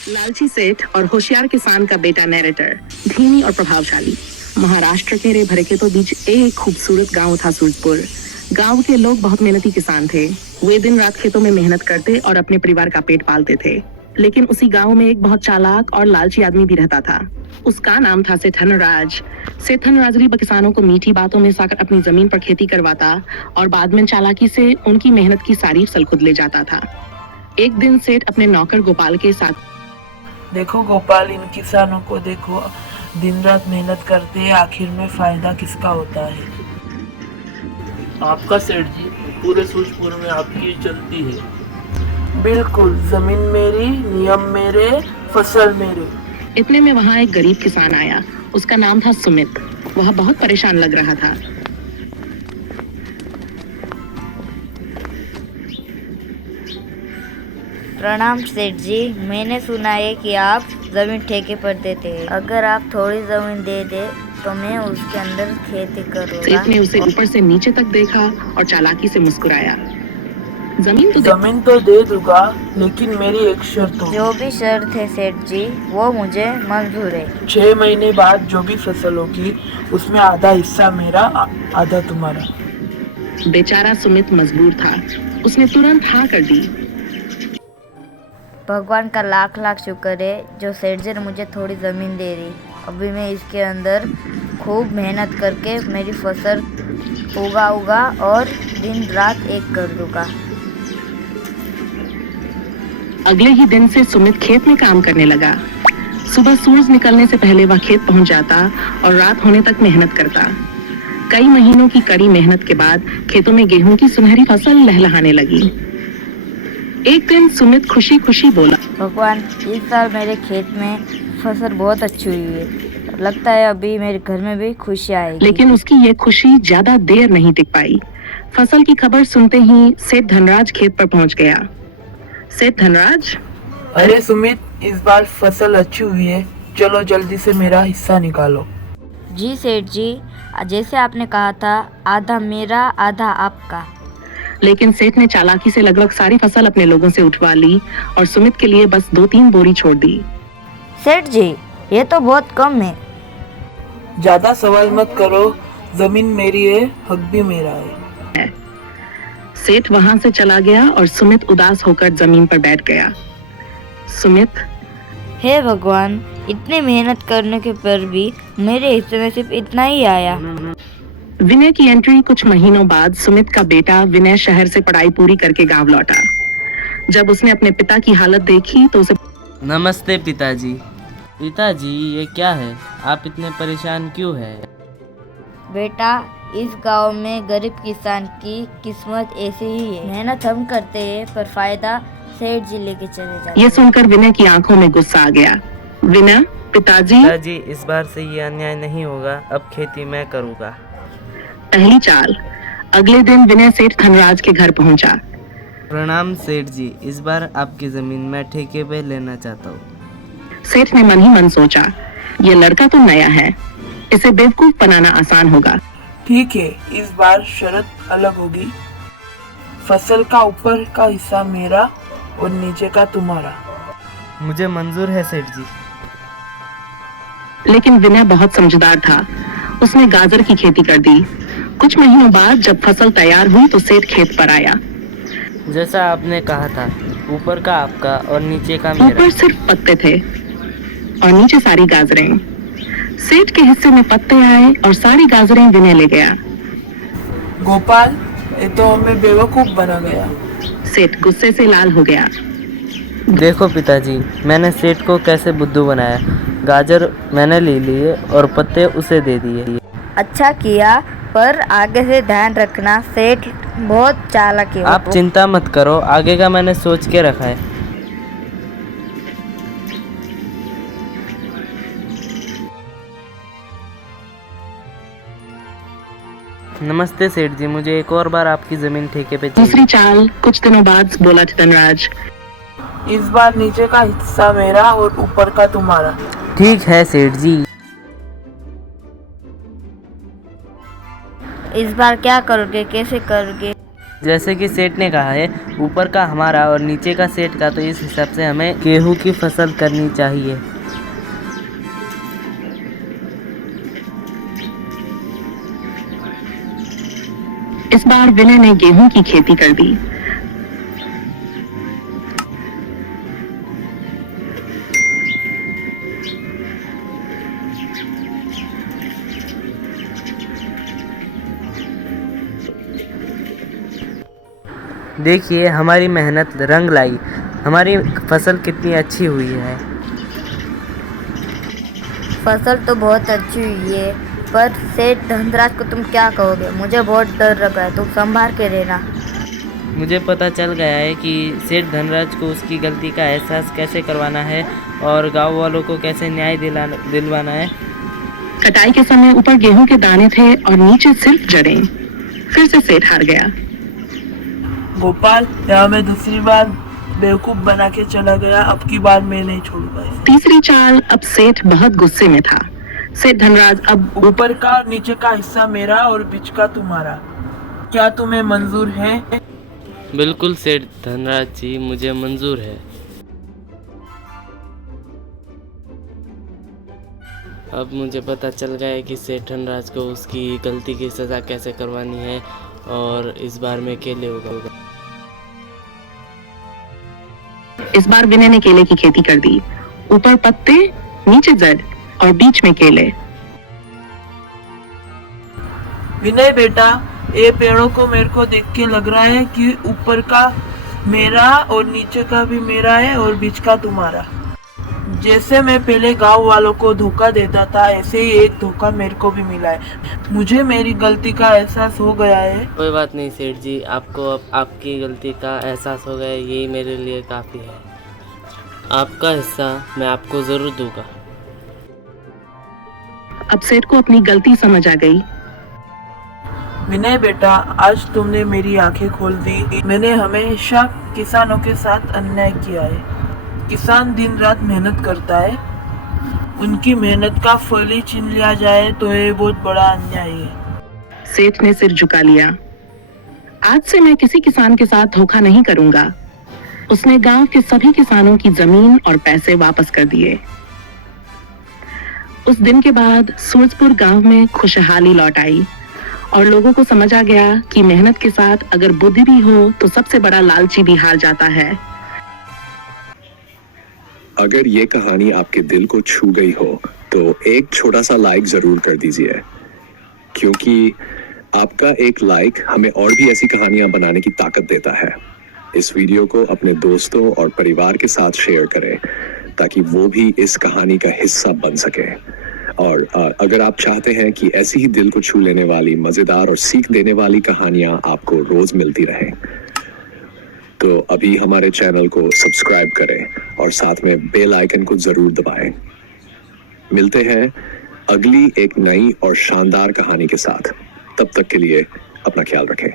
लालची सेठ और होशियार किसान का बेटा नैरेटर, धीमी और प्रभावशाली। महाराष्ट्र के रे भरे खेतों बीच एक खूबसूरत गांव था सूरजपुर। गांव के लोग बहुत मेहनती किसान थे। वे दिन रात खेतों में मेहनत करते और अपने परिवार का पेट पालते थे। लेकिन उसी गांव में एक बहुत चालाक और लालची आदमी भी रहता था। उसका नाम था सेठ धनराज। सेठ धनराज गरीब किसानों को मीठी बातों में साकर अपनी जमीन पर खेती करवाता और बाद में चालाकी से उनकी मेहनत की सारी फसल खुद ले जाता था। एक दिन सेठ अपने नौकर गोपाल के साथ, देखो गोपाल, इन किसानों को देखो, दिन रात मेहनत करते हैं, आखिर में फायदा किसका होता है? आपका सेठ जी। पूरे सूरजपुर में आपकी चलती है। बिल्कुल, जमीन मेरी, नियम मेरे, फसल मेरे। इतने में वहाँ एक गरीब किसान आया। उसका नाम था सुमित। वह बहुत परेशान लग रहा था। प्रणाम सेठ जी, मैंने सुना है कि आप जमीन ठेके पर देते हैं। अगर आप थोड़ी जमीन दे दे तो मैं उसके अंदर खेती करूँगा। सेठ ने उसे ऊपर से नीचे तक देखा और चालाकी से मुस्कुराया। जमीन तो दे दूंगा, लेकिन मेरी एक शर्त होगी। जो भी शर्त है सेठ जी, वो मुझे मंजूर है। 6 महीने बाद जो भी फसल होगी उसमें आधा हिस्सा मेरा, आधा तुम्हारा। बेचारा सुमित मजबूर था। उसने तुरंत हाँ कर दी। भगवान का लाख लाख शुक्र है जो सेठ जी ने मुझे थोड़ी ज़मीन दे दी। अभी मैं इसके अंदर खूब मेहनत करके मेरी फसल उगा और दिन रात एक कर दूंगा। अगले ही दिन से सुमित खेत में काम करने लगा। सुबह सूरज निकलने से पहले वह खेत पहुंच जाता और रात होने तक मेहनत करता। कई महीनों की कड़ी मेहनत के बाद खेतों में गेहूं की सुनहरी फसल लहलहाने लगी। एक दिन सुमित खुशी खुशी बोला, भगवान, इस साल मेरे खेत में फसल बहुत अच्छी हुई है। लगता है अभी मेरे घर में भी खुशी आएगी। लेकिन उसकी ये खुशी ज्यादा देर नहीं टिक पाई। फसल की खबर सुनते ही सेठ धनराज खेत पर पहुंच गया। सेठ धनराज, अरे सुमित, इस बार फसल अच्छी हुई है, चलो जल्दी से मेरा हिस्सा निकालो। जी सेठ जी, जैसे आपने कहा था, आधा मेरा आधा आपका। लेकिन सेठ ने चालाकी से लगभग सारी फसल अपने लोगों से उठवा ली और सुमित के लिए बस 2-3 बोरी छोड़ दी। सेठ जी, ये तो बहुत कम है। ज्यादा सवाल मत करो, जमीन मेरी है, हक भी मेरा है। सेठ वहां से चला गया और सुमित उदास होकर जमीन पर बैठ गया। सुमित, हे भगवान, इतनी मेहनत करने के पर भी मेरे हिस्से में सिर्फ इतना ही आया। विनय की एंट्री कुछ महीनों बाद सुमित का बेटा विनय शहर से पढ़ाई पूरी करके गांव लौटा। जब उसने अपने पिता की हालत देखी तो उसे, नमस्ते पिताजी। पिताजी, ये क्या है? आप इतने परेशान क्यों हैं? बेटा, इस गांव में गरीब किसान की किस्मत ऐसी ही है। मेहनत हम करते हैं पर फायदा सेठ जी लेके चले जाते हैं। ये सुनकर विनय की आंखों में गुस्सा आ गया। विनय, पिताजी, इस बार से ये अन्याय नहीं होगा। अब खेती मैं करूँगा। पहली चाल। अगले दिन विनय सेठ धनराज के घर पहुंचा। प्रणाम सेठ जी, इस बार आपकी जमीन मैं ठेके पे लेना चाहता हूँ। सेठ ने मन ही मन सोचा, ये लड़का तो नया है, इसे बेवकूफ बनाना आसान होगा। ठीक है, इस बार शर्त अलग होगी। फसल का ऊपर का हिस्सा मेरा और नीचे का तुम्हारा। मुझे मंजूर है सेठ जी। लेकिन विनय बहुत समझदार था। उसने गाजर की खेती कर दी। कुछ महीनों बाद जब फसल तैयार हुई तो सेठ खेत पर आया। जैसा आपने कहा था, ऊपर का आपका और नीचे का मेरा। ऊपर सिर्फ पत्ते थे और नीचे सारी गाजरें। सेठ के हिस्से में पत्ते आए और सारी गाजरें विनय ले गया। गोपाल, ये तो हमें बेवकूफ बना गया। सेठ गुस्से से लाल हो गया। देखो पिताजी, मैंने सेठ को कैसे बुद्धू बनाया। गाजर मैंने ले लिए और पत्ते उसे दे दिए। अच्छा किया, पर आगे से ध्यान रखना, सेठ बहुत चालाक है। आप चिंता मत करो, आगे का मैंने सोच के रखा है। नमस्ते सेठ जी, मुझे एक और बार आपकी जमीन ठेके पे चाहिए। दूसरी चाल। कुछ दिनों बाद बोला धनराज, इस बार नीचे का हिस्सा मेरा और ऊपर का तुम्हारा। ठीक है सेठ जी। इस बार क्या करोगे, कैसे करोगे? जैसे कि सेठ ने कहा है, ऊपर का हमारा और नीचे का सेठ का, तो इस हिसाब से हमें गेहूं की फसल करनी चाहिए। इस बार विनय ने गेहूं की खेती कर दी। देखिए हमारी मेहनत रंग लाई, हमारी फसल कितनी अच्छी हुई है। फसल तो बहुत अच्छी हुई है, पर सेठ धनराज को तुम क्या कहोगे? मुझे बहुत डर लग रहा है, तुम संभाल के रहना। मुझे पता चल गया है कि सेठ धनराज को उसकी गलती का एहसास कैसे करवाना है और गांव वालों को कैसे न्याय दिलवाना है। कटाई के समय ऊपर गेहूं के दाने थे और नीचे सिर्फ जड़ें। फिर से सेठ हार गया। गोपाल, यहाँ मैं दूसरी बार बेवकूफ बना के चला गया, अब की बार मैं नहीं छोड़ूंगा इसे। तीसरी चाल, अब सेठ बहुत गुस्से में था। सेठ धनराज अब ऊपर का और नीचे का हिस्सा मेरा और बीच का तुम्हारा। क्या तुम्हें मंजूर है? बिल्कुल सेठ धनराज जी, मुझे मंजूर है। अब मुझे पता चल गया है कि सेठ धनराज को उसकी गलती की सज़ा कैसे करवानी है और इस बार मैं केले उगाऊंगा। इस बार विनय ने केले की खेती कर दी। ऊपर पत्ते, नीचे जड़ और बीच में केले। विनय बेटा, ये पेड़ों को मेरे को देख के लग रहा है कि ऊपर का मेरा और नीचे का भी मेरा है और बीच का तुम्हारा। जैसे मैं पहले गांव वालों को धोखा देता था, ऐसे ही एक धोखा मेरे को भी मिला है। मुझे मेरी गलती का एहसास हो गया है। कोई बात नहीं सेठ जी, आपको अब आपकी गलती का एहसास हो गया, यही मेरे लिए काफ़ी है। आपका हिस्सा मैं आपको ज़रूर दूंगा। अब सेठ को अपनी गलती समझ आ गई। विनय बेटा, आज तुमने मेरी आंखें खोल दी। मैंने हमेशा किसानों के साथ अन्याय किया है। किसान दिन रात मेहनत करता है, उनकी मेहनत का फल ही छीन लिया जाए तो ये बहुत बड़ा अन्याय है। सेठ ने सिर झुका लिया। आज से मैं किसी किसान के साथ धोखा नहीं करूंगा। उसने गांव के सभी किसानों की जमीन और पैसे वापस कर दिए। उस दिन के बाद सूरजपुर गांव में खुशहाली लौट आई और लोगों को समझ आ गया कि मेहनत के साथ अगर बुद्धि भी हो तो सबसे बड़ा लालची भी हार जाता है। अगर ये कहानी आपके दिल को छू गई हो तो एक छोटा सा लाइक जरूर कर दीजिए, क्योंकि आपका एक लाइक हमें और भी ऐसी कहानियां बनाने की ताकत देता है। इस वीडियो को अपने दोस्तों और परिवार के साथ शेयर करें ताकि वो भी इस कहानी का हिस्सा बन सके। और अगर आप चाहते हैं कि ऐसी ही दिल को छू लेने वाली, मजेदार और सीख देने वाली कहानियां आपको रोज मिलती रहें, तो अभी हमारे चैनल को सब्सक्राइब करें और साथ में बेल आइकन को जरूर दबाएं। मिलते हैं अगली एक नई और शानदार कहानी के साथ। तब तक के लिए अपना ख्याल रखें।